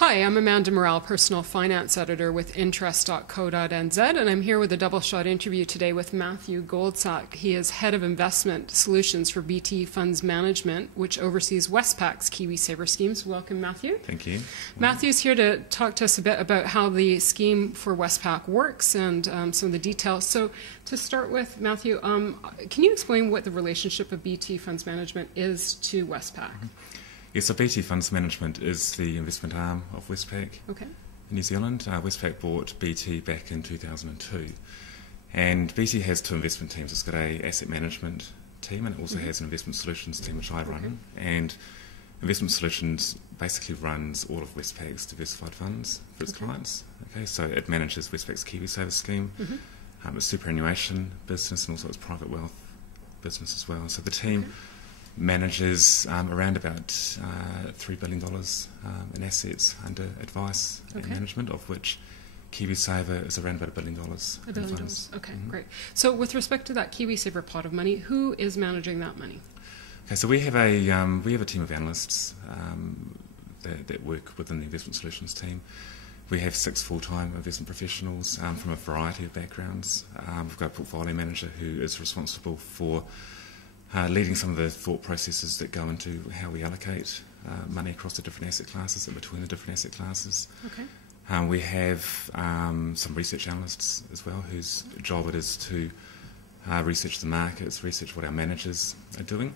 Hi, I'm Amanda Morrall, Personal Finance Editor with Interest.co.nz, and I'm here with a double-shot interview today with Matthew Goldsack. He is Head of Investment Solutions for BT Funds Management, which oversees Westpac's KiwiSaver schemes. Welcome, Matthew. Thank you. Matthew's here to talk to us a bit about how the scheme for Westpac works and some of the details. So to start with, Matthew, can you explain what the relationship of BT Funds Management is to Westpac? Yes, so BT Funds Management is the investment arm of Westpac Okay. in New Zealand. Westpac bought BT back in 2002. And BT has two investment teams. It's got an asset management team and it also has an investment solutions team, which I run. And investment solutions basically runs all of Westpac's diversified funds for its clients. Okay, so it manages Westpac's KiwiSaver scheme, its superannuation business, and also its private wealth business as well. So the team manages around about $3 billion in assets under advice and management, of which KiwiSaver is around about $1 billion. $1 billion. Okay, great. So with respect to that KiwiSaver pot of money, who is managing that money? Okay, so we have a team of analysts that work within the investment solutions team. We have 6 full-time investment professionals from a variety of backgrounds. We've got a portfolio manager who is responsible for leading some of the thought processes that go into how we allocate money across the different asset classes and between the different asset classes. Okay. We have some research analysts as well, whose job it is to research the markets, research what our managers are doing.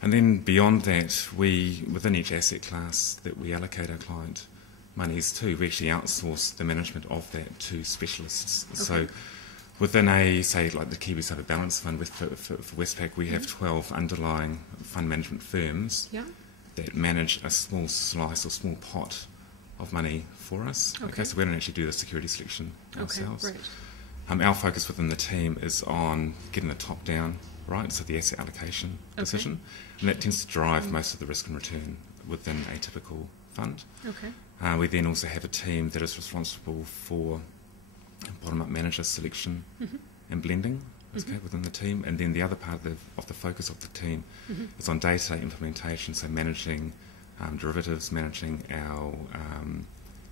And then beyond that, within each asset class that we allocate our client monies to, we actually outsource the management of that to specialists. So within say, like the KiwiSaver Balance Fund for Westpac, we have 12 underlying fund management firms that manage a small slice or small pot of money for us. Okay, so we don't actually do the security selection ourselves. Okay, right. Our focus within the team is on getting the top down, right, so the asset allocation decision, and that tends to drive most of the risk and return within a typical fund. Okay. We then also have a team that is responsible for bottom-up manager selection and blending within the team, and then the other part of the focus of the team is on day-to-day implementation, so managing derivatives, managing our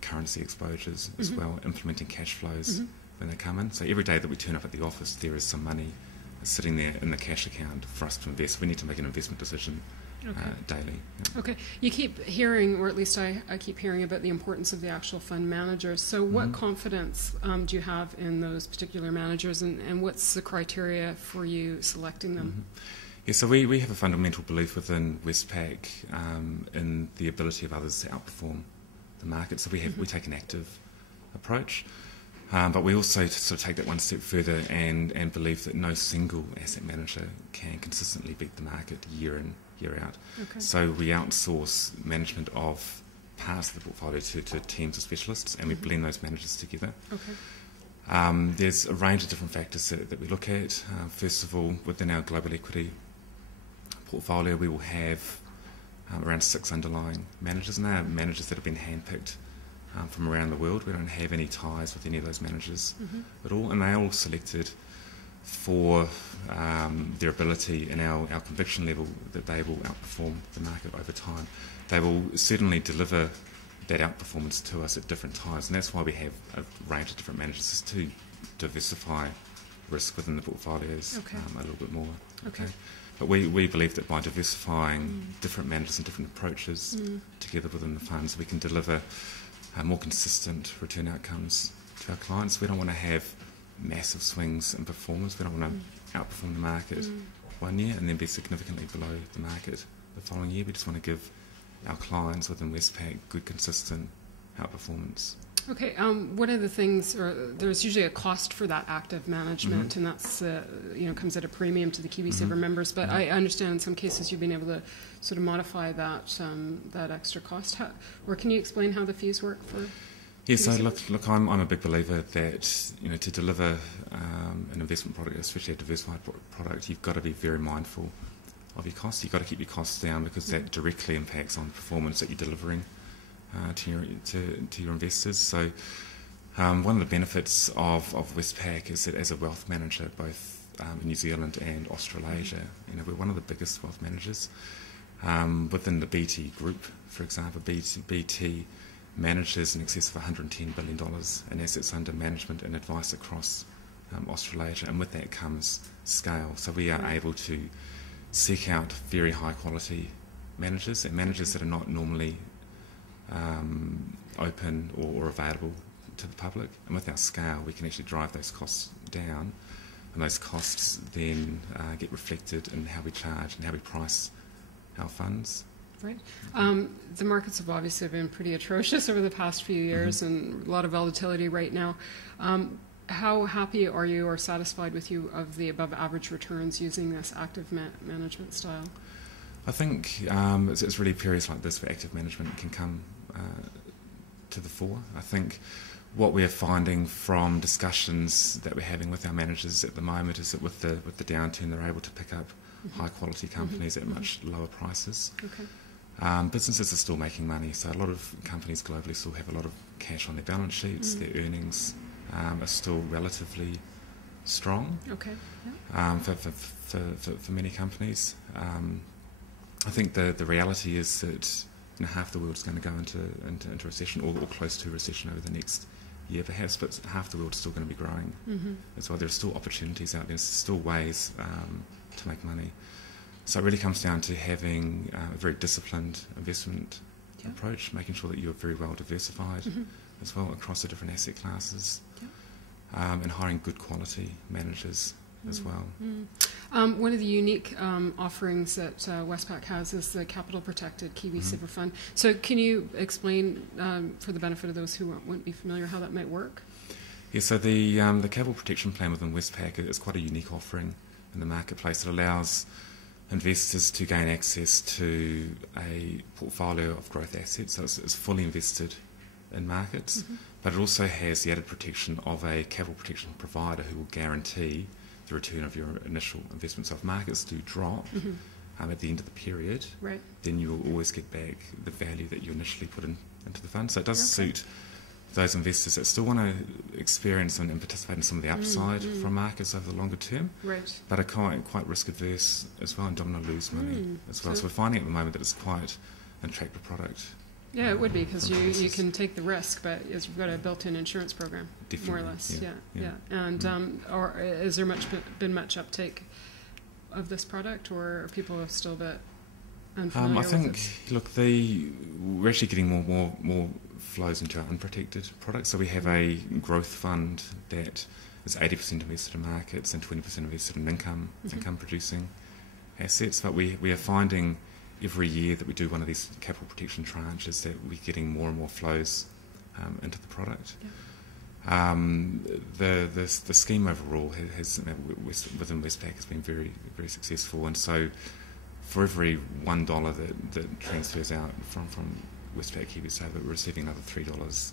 currency exposures as well, implementing cash flows when they come in. So every day that we turn up at the office, there is some money sitting there in the cash account for us to invest. We need to make an investment decision daily. Okay. You keep hearing, or at least I keep hearing about the importance of the actual fund managers. So what confidence do you have in those particular managers, and what's the criteria for you selecting them? Yeah, so we have a fundamental belief within Westpac in the ability of others to outperform the market. So we take an active approach. But we also sort of take that one step further and believe that no single asset manager can consistently beat the market year in, year out. Okay. So we outsource management of parts of the portfolio to teams of specialists, and we blend those managers together. Okay. There's a range of different factors that we look at. First of all, within our global equity portfolio, we will have around 6 underlying managers, and they are managers that have been handpicked from around the world. We don't have any ties with any of those managers at all, and they are all selected for their ability and our conviction level that they will outperform the market over time. They will certainly deliver that outperformance to us at different times, and that's why we have a range of different managers, is to diversify risk within the portfolios a little bit more. Okay. But we believe that by diversifying different managers and different approaches together within the funds, we can deliver more consistent return outcomes to our clients. We don't want to have massive swings in performance. We don't want to outperform the market one year and then be significantly below the market the following year. We just want to give our clients within Westpac good, consistent outperformance. Okay, one of the things, there's usually a cost for that active management, and that's comes at a premium to the KiwiSaver members. But I understand in some cases you've been able to sort of modify that extra cost. Or can you explain how the fees work for? Yes, so look, I'm a big believer that to deliver an investment product, especially a diversified product, you've got to be very mindful of your costs. You've got to keep your costs down because that directly impacts on the performance that you're delivering to your investors. So one of the benefits of Westpac is that as a wealth manager, both in New Zealand and Australasia, we're one of the biggest wealth managers within the BT group. For example, BT manages in excess of $110 billion in assets under management and advice across Australasia, and with that comes scale. So we are able to seek out very high quality managers, and managers that are not normally open or available to the public. And with our scale, we can actually drive those costs down, and those costs then get reflected in how we charge and how we price our funds. Right. The markets have obviously been pretty atrocious over the past few years, and a lot of volatility right now. How happy are you or satisfied with you of the above average returns using this active management style? I think it's really periods like this where active management can come to the fore. I think what we're finding from discussions that we're having with our managers at the moment is that with the downturn, they're able to pick up high quality companies at much lower prices. Okay. Businesses are still making money, so a lot of companies globally still have a lot of cash on their balance sheets. Their earnings are still relatively strong. Okay. For many companies. I think the reality is that half the world is going to go into recession, or close to recession over the next year perhaps, but half the world is still going to be growing as well. There are still opportunities out there, there's still ways to make money. So it really comes down to having a very disciplined investment approach, making sure that you're very well diversified as well across the different asset classes, and hiring good quality managers as well. One of the unique offerings that Westpac has is the capital protected Kiwi Super Fund. So can you explain, for the benefit of those who wouldn't be familiar, how that might work? Yeah, so the capital protection plan within Westpac is quite a unique offering in the marketplace. It allows investors to gain access to a portfolio of growth assets, so it's fully invested in markets, but it also has the added protection of a capital protection provider who will guarantee the return of your initial investment. So if markets do drop at the end of the period, then you will always get back the value that you initially put into the fund. So it does suit those investors that still want to experience and participate in some of the upside from markets over the longer term, but are quite risk adverse as well and don't want to lose money as well. So we're finding at the moment that it's quite an attractive product. Yeah, it would be, because you can take the risk, but you've got a built-in insurance program, more or less. Yeah. And or is there been much uptake of this product, or are people still a bit unfamiliar I think, with it? look, we're actually getting more flows into our unprotected products. So we have a growth fund that is 80% invested in markets and 20% invested in income-producing assets. But we are finding every year that we do one of these capital protection tranches that we're getting more and more flows into the product. The scheme overall has within Westpac has been very, very successful, and so for every $1 that transfers out from Westpac KiwiSaver, we're receiving another $3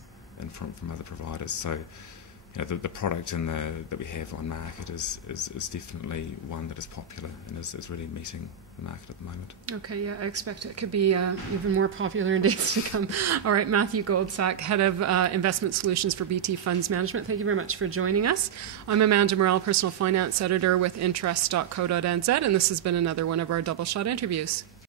from other providers. So the product that we have on market is definitely one that is popular and is really meeting the market at the moment. Okay, yeah, I expect it could be even more popular in days to come. All right, Matthew Goldsack, Head of Investment Solutions for BT Funds Management, thank you very much for joining us. I'm Amanda Morrall, Personal Finance Editor with interest.co.nz, and this has been another one of our Double Shot interviews.